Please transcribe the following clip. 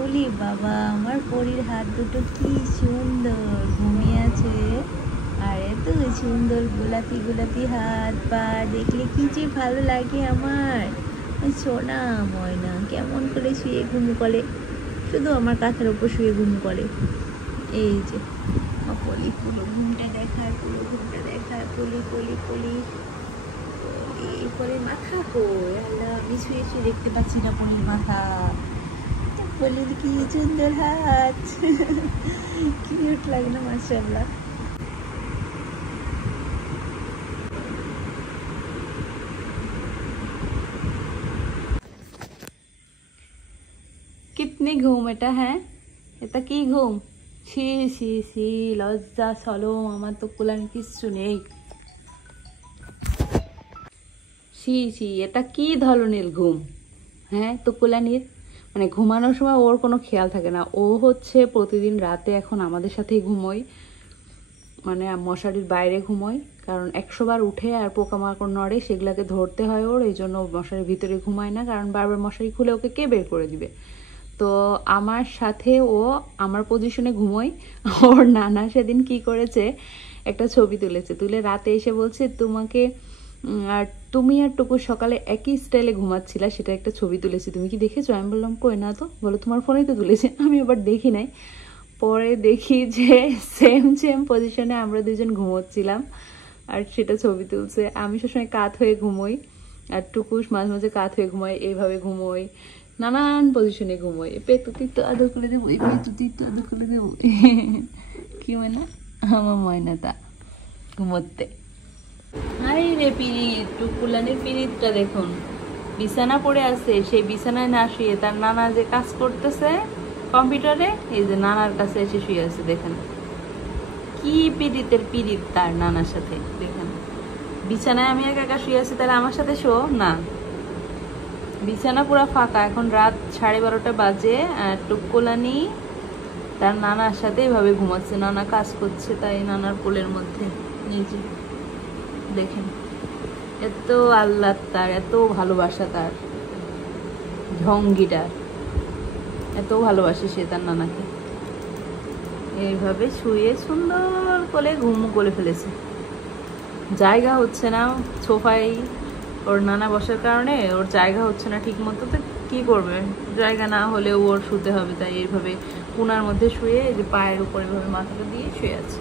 ওলি বাবা, আমার পরীর হাত দুটো কি সুন্দর ঘুমিয়ে আছে। আর এত সুন্দর গোলাপি গোলাপি হাত পা দেখলে কি যে ভালো লাগে আমার। সোনা ময়না কেমন করে শুয়ে ঘুম করে, শুধু আমার কাঁথার উপর শুয়ে ঘুম করে। এই যে পলি, পুরো ঘুমটা দেখায়, পুরো ঘুমটা দেখায়। পলি পলি পলি পলি, পলির মাথা কই? আল্লাহ, আমি শুয়ে শুয়ে দেখতে পাচ্ছি না পলির মাথা। পলির কি সুন্দর হাত, কিউট লাগে না মাশাআল্লাহ। কিতনি ঘুম এটা? হ্যাঁ, এটা কি ঘুম? ছি ছি ছি, লজ্জা সরম আমার তো কুলান কিচ্ছু নেই। ছি ছি, এটা কি ধরনের ঘুম? হ্যাঁ তো কুলানির, মানে ঘুমানোর সময় ওর কোনো খেয়াল থাকে না। ও হচ্ছে প্রতিদিন রাতে এখন আমাদের সাথেই ঘুমোয়, মানে মশারির বাইরে ঘুমোয়। কারণ 100 বার উঠে আর পোকামাকড় নড়ে, সেগুলাকে ধরতে হয় ওর, এই জন্য মশারির ভিতরে ঘুমায় না, কারণ বারবার মশারি খুলে ওকে কে বের করে দিবে। তো আমার সাথে ও আমার পজিশনে ঘুমোয়। ওর নানা সেদিন কি করেছে, একটা ছবি তুলেছে, তুলে রাতে এসে বলছে তোমাকে আর তুমি আর টুকু সকালে একই স্টাইলে ঘুমাচ্ছিলা, সেটা একটা ছবি তুলেছি, তুমি কি দেখেছো? আমি বললাম কই না তো। বলো তোমার ফোনেই তো তুলেছে। আমি আবার দেখি নাই, পরে দেখি যে সেম সেম পজিশনে আমরা দুজন ঘুমোচ্ছিলাম আর সেটা ছবি তুলছে। আমি সবসময় কাত হয়ে ঘুমোই আর টুকুস মাঝে মাঝে কাত হয়ে ঘুমাই, এইভাবে ঘুমোই, নানান পজিশনে ঘুমোই। পেতুতি তো আদর করে দেবো, এই পেতুতি তো আদর করে দেবো। কি ময়না, আমার ময়নাটা ঘুমোতে। আরে রে পিরিত, টুকুলানের পিরিতটা দেখুন, বিছানা পড়ে আছে, সেই বিছানায় না শুয়ে তার নানা যে কাজ করতেছে কম্পিউটারে, এই যে নানার কাছে এসে শুয়ে আছে। দেখেন কি পিরিতের পিরিত তার নানার সাথে। দেখেন বিছানায় আমি একা একা শুয়ে আছি, তাহলে আমার সাথে শো না। বিছানা পুরো ফাঁকা, এখন রাত 12:30 বাজে। আর টুকুলানি তার নানার সাথে এইভাবে ঘুমাচ্ছে, নানা কাজ করছে তাই নানার কোলের মধ্যে। নিজে দেখেন এত আল্লাহ তার, এত ভালোবাসা তার, ঢঙ্গিটার এত ভালোবাসে সে তার নানাকে। এইভাবে শুয়ে সুন্দর করে ঘুম করে ফেলেছে। জায়গা হচ্ছে না সোফায়, ওর নানা বসার কারণে ওর জায়গা হচ্ছে না ঠিক মতো। তো কি করবে, জায়গা না হলেও ওর শুতে হবে, তাই এইভাবে কোনার মধ্যে শুয়ে, যে পায়ের উপরে এভাবে মাথাটা দিয়ে শুয়ে আছে।